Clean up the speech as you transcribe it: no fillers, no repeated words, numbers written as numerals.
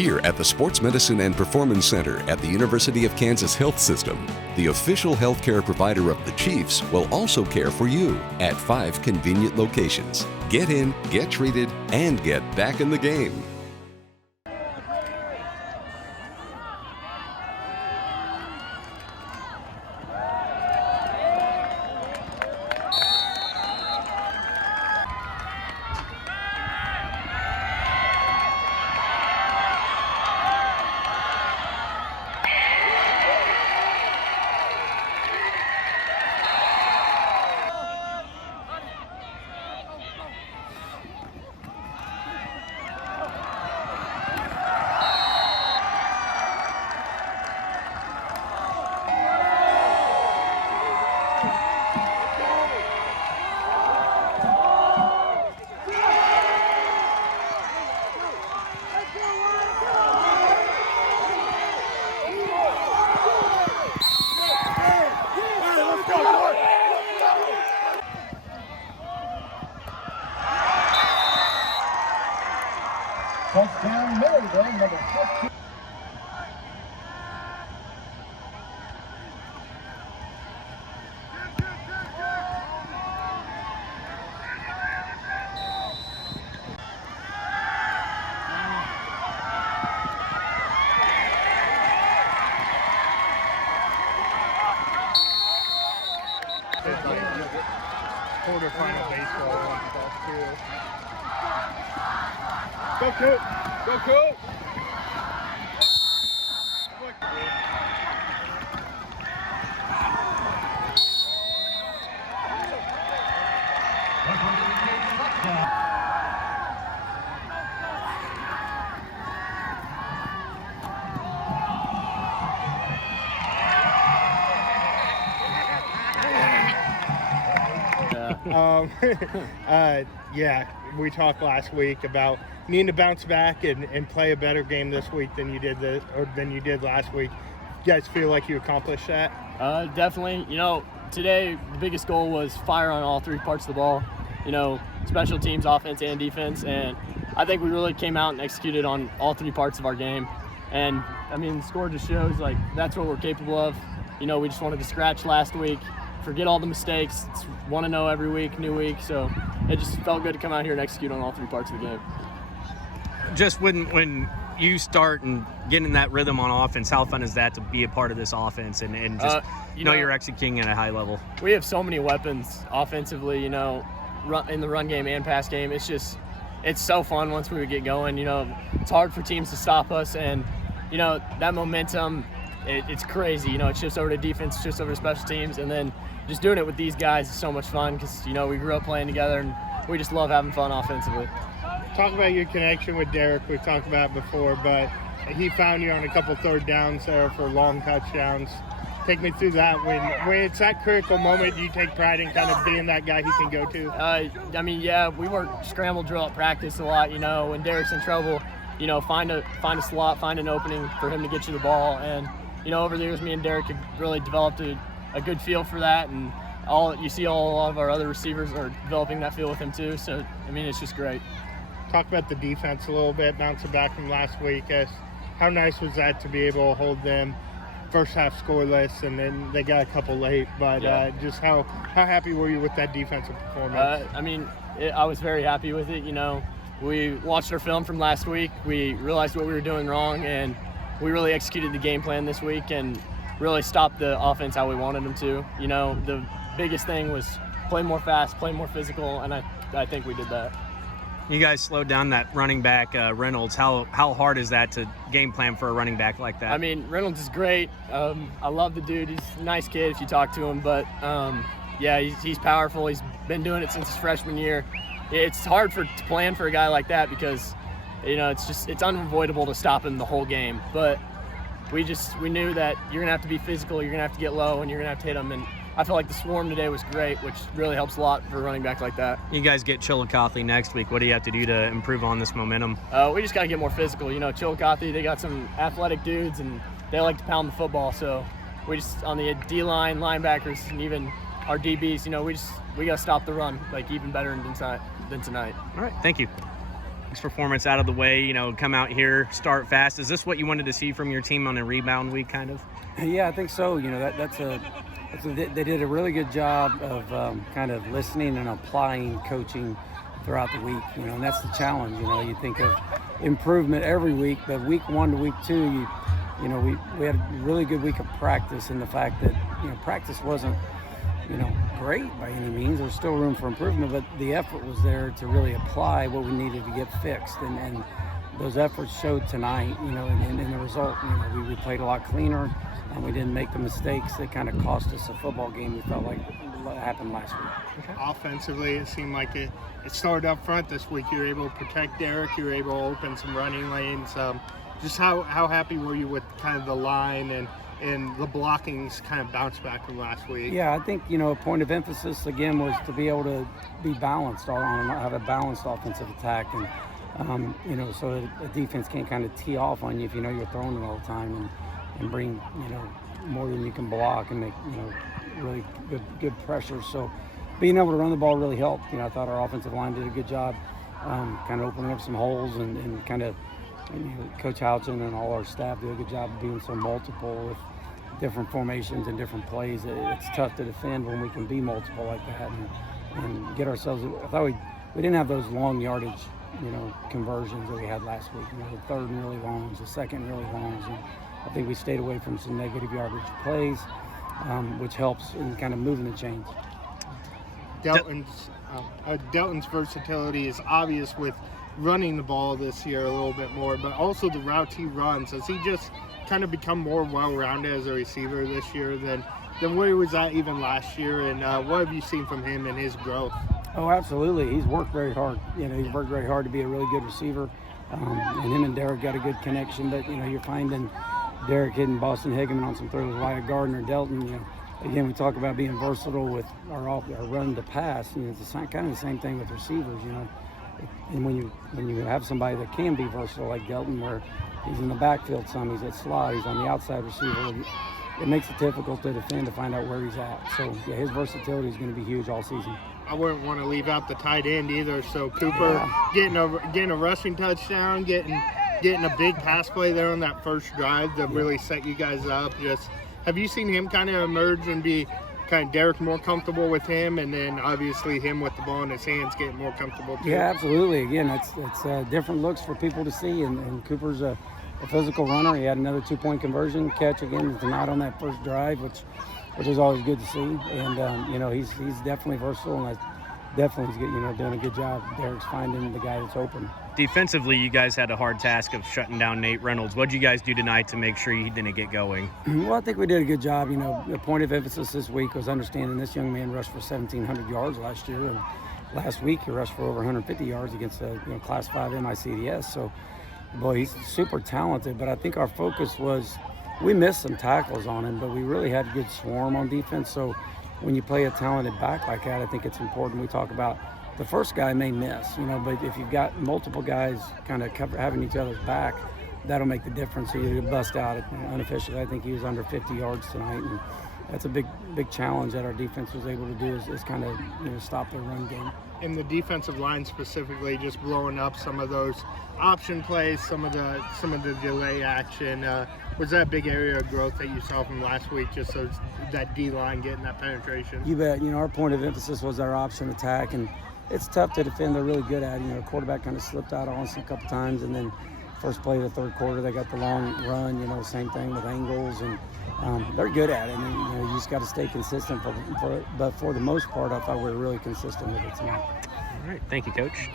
Here at the Sports Medicine and Performance Center at the University of Kansas Health System, the official healthcare provider of the Chiefs will also care for you at 5 convenient locations. Get in, get treated, and get back in the game. Touchdown, Maryville, number 15. Quarterfinal baseball. That's cool. Go, Coop! Go, Coop! Yeah, we talked last week about needing to bounce back and play a better game this week than you did last week. You guys feel like you accomplished that? Definitely. Today the biggest goal was fire on all 3 parts of the ball. Special teams, offense, and defense, and I think we really came out and executed on all 3 parts of our game. And the score just shows that's what we're capable of. We just wanted to scratch last week, forget all the mistakes. It's 1-0 every week, new week. So it just felt good to come out here and execute on all 3 parts of the game. Just when you start and get in that rhythm on offense, how fun is that to be a part of this offense and just you're executing at a high level? We have so many weapons offensively, in the run game and pass game. It's so fun once we get going. It's hard for teams to stop us, and that momentum, it's crazy. It shifts over to defense, it shifts over to special teams, and then just doing it with these guys is so much fun because we grew up playing together and we just love having fun offensively. Talk about your connection with Derek. We've talked about it before, but he found you on a couple third downs there for long touchdowns. Take me through that. When it's that critical moment, do you take pride in kind of being that guy he can go to? We work scramble drill at practice a lot. When Derek's in trouble, find a slot, find an opening for him to get you the ball. And over the years, me and Derek have really developed a good feel for that, and a lot of our other receivers are developing that feel with him too. So it's just great. Talk about the defense a little bit, bouncing back from last week. How nice was that to be able to hold them first half scoreless, and then they got a couple late, but just how happy were you with that defensive performance? I was very happy with it. We watched our film from last week. We realized what we were doing wrong, and we really executed the game plan this week and really stopped the offense how we wanted them to. The biggest thing was play more fast, play more physical, and I think we did that. You guys slowed down that running back, Reynolds. How hard is that to game plan for a running back like that? Reynolds is great. I love the dude. He's a nice kid if you talk to him. But, he's powerful. He's been doing it since his freshman year. It's hard to plan for a guy like that because, it's unavoidable to stop him the whole game. But we knew that you're going to have to be physical, you're going to have to get low, and you're going to have to hit him. And I feel like the swarm today was great, which really helps a lot for a running back like that. You guys get Chillicothe next week. What do you have to do to improve on this momentum? We just got to get more physical. Chillicothe, they got some athletic dudes, and they like to pound the football. So we just, on the D-line, linebackers, and even our DBs, we got to stop the run, even better than tonight. All right, thank you. performance out of the way, come out here, start fast. Is this what you wanted to see from your team on a rebound week, kind of? Yeah, I think so. They did a really good job of kind of listening and applying coaching throughout the week, and that's the challenge. You think of improvement every week, but week 1 to week 2, we had a really good week of practice, and the fact that, practice wasn't, great by any means. There's still room for improvement, but the effort was there to really apply what we needed to get fixed, and those efforts showed tonight, and the result, we played a lot cleaner, and we didn't make the mistakes that kind of cost us a football game we felt like happened last week. Okay. Offensively, it seemed like it started up front this week. You were able to protect Derek. You were able to open some running lanes. Just how happy were you with kind of the line and the blockings kind of bounced back from last week? Yeah, I think, a point of emphasis, again, was to be able to be balanced have a balanced offensive attack. And, so a defense can't kind of tee off on you if you're throwing it all the time and bring, more than you can block and make, really good pressure. So being able to run the ball really helped. I thought our offensive line did a good job kind of opening up some holes and kind of, Coach Houchin and all our staff did a good job of being so multiple with different formations and different plays. It's tough to defend when we can be multiple like that and get ourselves. I thought we didn't have those long yardage, conversions that we had last week. The third and really longs, the second really longs, and I think we stayed away from some negative yardage plays, which helps in kind of moving the chains. Delton's versatility is obvious with running the ball this year a little bit more, but also the routes he runs. Has he just kind of become more well-rounded as a receiver this year than where he was at even last year? And what have you seen from him and his growth? Oh, absolutely. He's worked very hard. He's worked very hard to be a really good receiver. And him and Derek got a good connection. But, you're finding Derek hitting Boston Hickman on some throws like Gardner, Delton. Again, we talk about being versatile with our run to pass. It's kind of the same thing with receivers, And when you have somebody that can be versatile like Delton, where he's in the backfield some, he's at slot, he's on the outside receiver, it makes it difficult to defend to find out where he's at. So, yeah, his versatility is going to be huge all season. I wouldn't want to leave out the tight end either. So Cooper getting a rushing touchdown, getting a big pass play there on that first drive to really set you guys up. Have you seen him kind of emerge and be kind of Derek more comfortable with him, and then obviously him with the ball in his hands getting more comfortable too? Yeah, absolutely. Again, it's different looks for people to see, and Cooper's a physical runner. He had another 2-point conversion catch again tonight on that first drive, which is always good to see. And he's definitely versatile, and definitely he's doing a good job. Derek's finding the guy that's open. Defensively, you guys had a hard task of shutting down Nate Reynolds. What did you guys do tonight to make sure he didn't get going? Well, I think we did a good job. The point of emphasis this week was understanding this young man rushed for 1,700 yards last year, and last week he rushed for over 150 yards against a Class 5 MICDS. So, boy, he's super talented. But I think our focus was we missed some tackles on him, but we really had a good swarm on defense. So when you play a talented back like that, I think it's important. We talk about the first guy may miss, but if you've got multiple guys kind of having each other's back, that'll make the difference. So you bust out unofficially. I think he was under 50 yards tonight, and that's a big challenge that our defense was able to do is kind of stop their run game. And the defensive line specifically, just blowing up some of those option plays, some of the delay action. Was that a big area of growth that you saw from last week, just so that D-line getting that penetration? You bet. Our point of emphasis was our option attack, and it's tough to defend. They're really good at it. The quarterback kind of slipped out on us a couple times, and then first play of the third quarter, they got the long run, same thing with angles, and they're good at it. And you just got to stay consistent. But for the most part, I thought we were really consistent with it tonight. All right. Thank you, Coach.